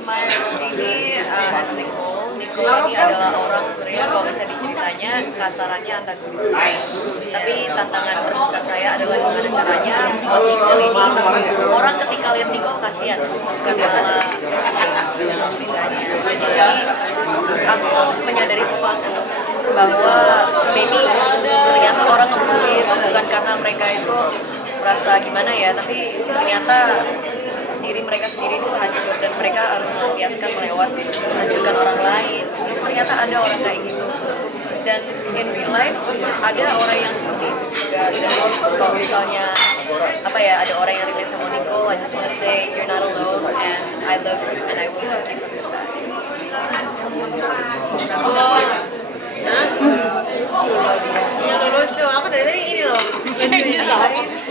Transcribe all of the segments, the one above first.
My ini as Nicole. Nicole ini adalah orang sebenarnya kalau bisa diceritanya kasarannya antagonis. Tapi tantangan terbesar saya adalah gimana caranya buat Nicole ini orang ketika lihat Nicole kasihan, bukan malah dalam ceritanya. Dan di sini aku menyadari sesuatu bahwa maybe ternyata orang ngebully itu bukan karena mereka itu merasa gimana ya, tapi ternyata diri mereka sendiri itu hancur dan mereka harus melampiaskan melewat menghancurkan orang lain. Itu ternyata ada orang kayak gitu. Dan in real life ada orang yang seperti itu juga. Dan kalau misalnya ada orang yang relate sama Nicole, I just wanna say you're not alone and I love you and I will love you from that. Iya lo lucu, aku dari tadi ini loh lucunya.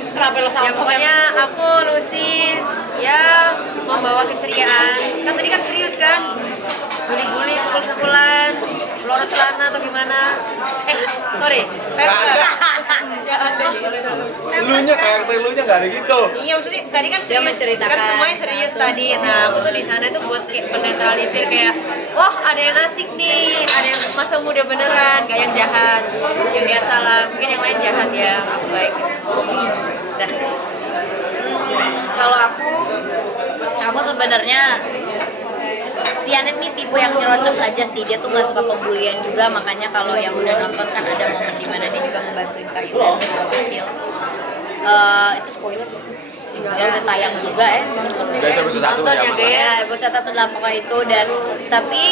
Kenapa lo sama? Ya pokoknya aku Lucy ya membawa keceriaan. Kan tadi kan serius kan? Guli-guli, pukul-pukulan, pelorot celana atau gimana? Sorry, pepper. Lunya karakter lunya nggak ada gitu. Iya maksudnya tadi kan serius, menceritakan. kan semuanya serius tadi. Nah aku tuh di sana tuh buat kayak penetralisir kayak, wah ada yang asik nih, ada yang masa muda beneran, gak yang jahat, yang biasa lah. Mungkin yang lain jahat ya, aku baik. Dan Kalau aku sebenarnya si Anet nih tipe yang nyerocos aja sih, dia tuh nggak suka pembulian juga, makanya kalau yang udah nonton kan ada momen dimana dia juga ngebantuin Kaizen kecil. Itu spoiler udah tayang juga ya. Udah itu episode 1 Nonton ya guys, episode 1 lah pokoknya itu. Dan tapi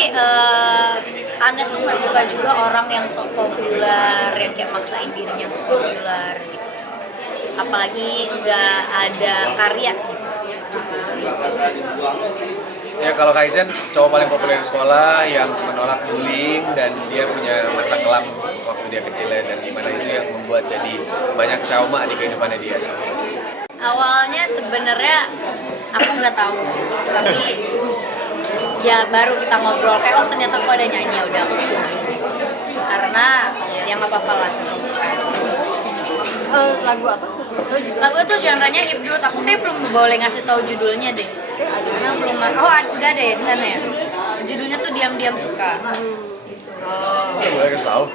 Anet tuh nggak suka juga orang yang sok populer, yang kayak maksain dirinya untuk populer gitu. Apalagi nggak ada karya gitu. Ya kalau Kaizen cowok paling populer di sekolah yang menolak bullying dan dia punya masa kelam waktu dia kecilnya dan gimana itu yang membuat jadi banyak trauma di kehidupannya dia. Awalnya sebenarnya aku nggak tahu, tapi ya baru kita ngobrol kayak oh ternyata aku ada nyanyi, ya udah aku setuju karena yang apa-apa lah bukan. lagu apa? Lagu itu genre-nya hipdut, aku kayak belum boleh ngasih tahu judulnya deh. Karena belum, udah ada ya di sana ya. Judulnya tuh Diam-Diam Suka. Boleh kasih tahu.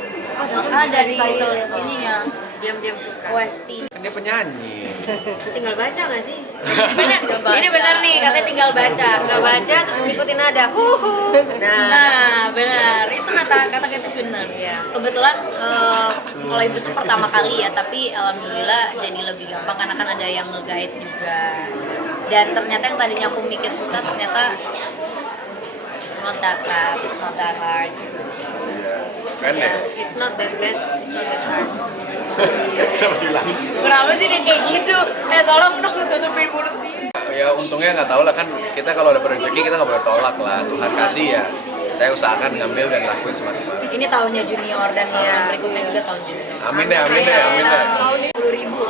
Dari ininya Diam-diam suka. OST. Kan dia penyanyi. Tinggal baca nggak sih? Ini benar nih, katanya tinggal baca. Tinggal baca terus ikutin nada. Nah, benar. Itu kata Ketis benar. Iya. Kebetulan kalau ibu tuh pertama kali ya, tapi alhamdulillah jadi lebih gampang karena kan ada yang nge-guide juga. Dan ternyata yang tadinya aku mikir susah ternyata it's not that bad, it's not that hard. Keren deh. It's not that bad, it's not that hard. Kenapa bilang sih? Kenapa sih dia kayak gitu? Tolong dong tutupin mulut dia. Ya untungnya nggak tahu lah kan kita kalau dapet rezeki kita nggak boleh tolak lah, Tuhan kasih ya. Saya usahakan ngambil dan lakuin semaksimal. Ini tahunnya junior dan tahun berikutnya juga tahun junior. Amin deh, amin deh, amin deh. Tahun ini 10.000.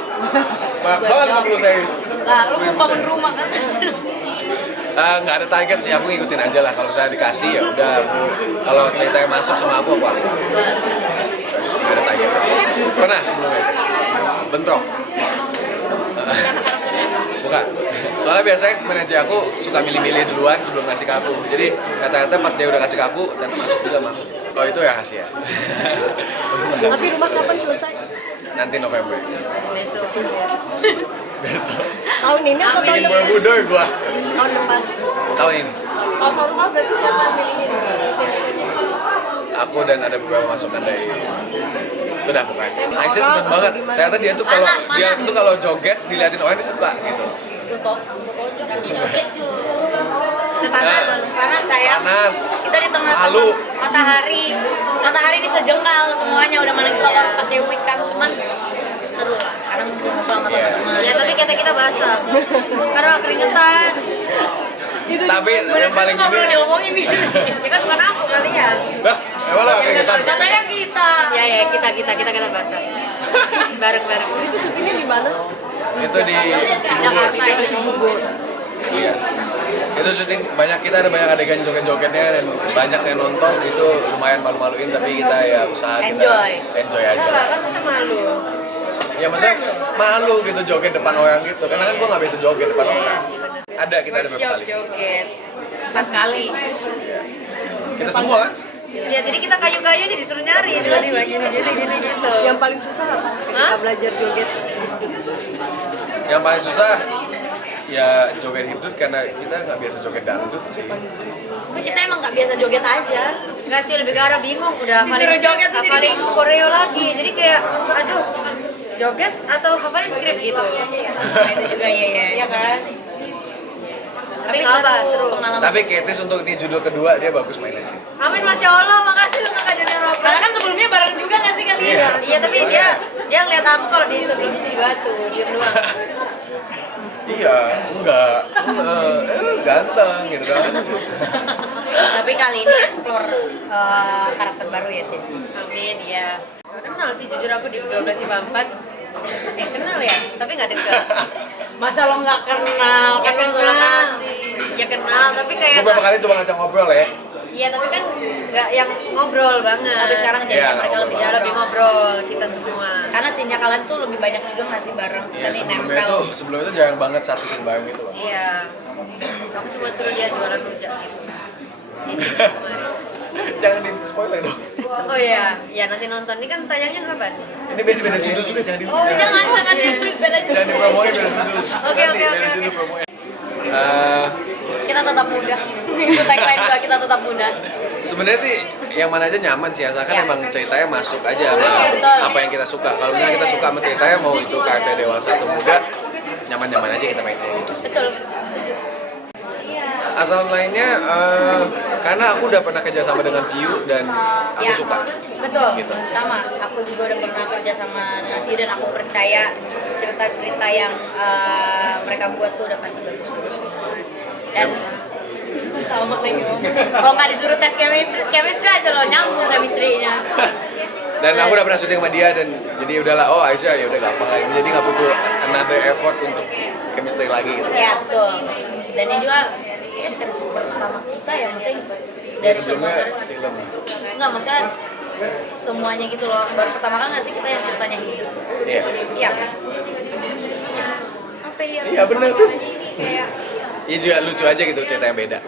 Banyak banget 40 serius. Lah, lu mau bangun rumah kan? Nggak ada target sih, aku ngikutin aja lah. Kalau misalnya dikasih ya udah. Kalau ceritanya masuk sama aku sih nggak ada target. Pernah sebelumnya? Bentrok. Bukan. Soalnya biasanya manajer aku suka milih-milih duluan sebelum ngasih ke aku. Jadi kata-kata pas dia udah kasih ke aku dan masuk juga mah. Oh itu ya rahasia. Tapi rumah kapan selesai? Nanti November. Besok. Besok. Tahun ini atau tahun Bikin depan? budoy gua. Tahun depan. Tahun ini. Kalau rumah berarti siapa yang milihin? Aku dan ada beberapa masukan dari itu dah pokoknya. Aisyah seneng banget. Ternyata dia tuh kalau joget diliatin orang dia suka gitu. Panas saya. Panas. Kita di tengah-tengah Malu. matahari. Matahari ini sejengkal semuanya udah mana kita harus pakai wig kan, cuman seru lah karena ngumpul-ngumpul sama teman-teman. Ya tapi kita basah. Karena keringetan. Tapi yang paling nggak perlu ini. diomongin nih. Ya kan bukan aku kalian. Dah, emang lah keringetan. Katanya kita. Ya kita basah. Bareng-bareng. Itu syutingnya di mana? Itu di Cibubur. Jakarta itu Cibubur. Iya. Itu syuting kita ada banyak adegan joget-jogetnya dan banyak yang nonton itu lumayan malu-maluin tapi kita ya usaha enjoy aja. Enggak kan masa malu. Ya maksudnya malu gitu joget depan orang gitu karena kan gua nggak biasa joget depan orang. Ada, kita ada berapa workshop kali? joget. 4 kali. Kita semua kan? Ya jadi kita kayu-kayu ini disuruh nyari tiba-tiba gini gitu. Yang paling susah apa? Kita belajar joget. Yang paling susah ya joget hipdut karena kita nggak biasa joget dangdut sih. Tapi kita emang nggak biasa joget aja. Enggak sih, lebih ke arah bingung udah Disuruh joget tuh jadi hafalin koreo lagi. Jadi kayak aduh, joget atau hafalin skrip gitu. Nah, itu juga iya. Iya kan? Tapi nggak apa, seru. pengalaman. Tapi Ketis untuk di judul kedua dia bagus mainnya sih. Amin, Masya Allah, makasih lu Kak Junior Robert. Karena kan sebelumnya bareng juga nggak sih kalian? Iya. Iya, tapi dia ngeliat aku kalau di sebelumnya jadi batu, diem doang. Iya, enggak. Ganteng gitu kan. Tapi kali ini explore karakter baru ya, Tis. Amin, ya. Kenal sih, jujur aku di 12 IPA 4. Kenal ya, tapi nggak deket. Masa lo nggak kenal? Ya Kan kenal, kasih. ya kenal, tapi kayak Gue beberapa kali coba ngajak ngobrol ya. iya, tapi kan nggak yang ngobrol banget. Tapi sekarang jadi Iya, mereka ngobrol lebih ya jarang. lebih ngobrol kita semua. Karena sinnya kalian tuh lebih banyak juga ngasih bareng. Kita Iya, nih sebelumnya nempel. itu jarang banget satu scene bareng gitu loh. Iya, aku cuma suruh dia jualan rujak gitu. Di sini kemarin. Jangan di spoiler dong. Oh iya, ya nanti nonton. Ini kan tayangnya kapan? Ini beda judul juga jangan di. Oh jangan beda juga. Jangan dipromoin beda judul. Oke, Nanti oke, beda oke, judul oke. promoin. Kita tetap muda. Itu tagline juga, kita tetap muda. Sebenarnya sih yang mana aja nyaman sih, asalkan Ya. emang ceritanya masuk aja sama Betul. apa yang kita suka. Kalau misalnya kita suka sama ceritanya, mau itu karakter dewasa atau muda, nyaman-nyaman aja kita mainnya gitu sih. Betul, setuju. Asal lainnya, karena aku udah pernah kerja sama dengan View dan aku Ya, suka. betul. Gitu. Sama. Aku juga udah pernah kerja sama dengan dia dan aku percaya cerita-cerita yang mereka buat tuh udah pasti bagus-bagus semua. Dan sama lagi. Kalau nggak disuruh tes chemistry aja lo nyambung chemistry-nya. Dan aku udah pernah syuting sama dia dan jadi udahlah, oh Aisyah ya udah gampang lagi. Jadi nggak butuh another effort untuk chemistry lagi. Gitu. Ya betul. Dan ini juga ya series super pertama kita ya, maksudnya dari semua Sebelumnya series. film. Enggak, maksudnya semuanya gitu loh. Baru pertama kali nggak sih kita yang ceritanya hidup? Iya. Iya. Apa ya? Iya benar terus. Kayak Iya juga lucu aja gitu cerita yang beda.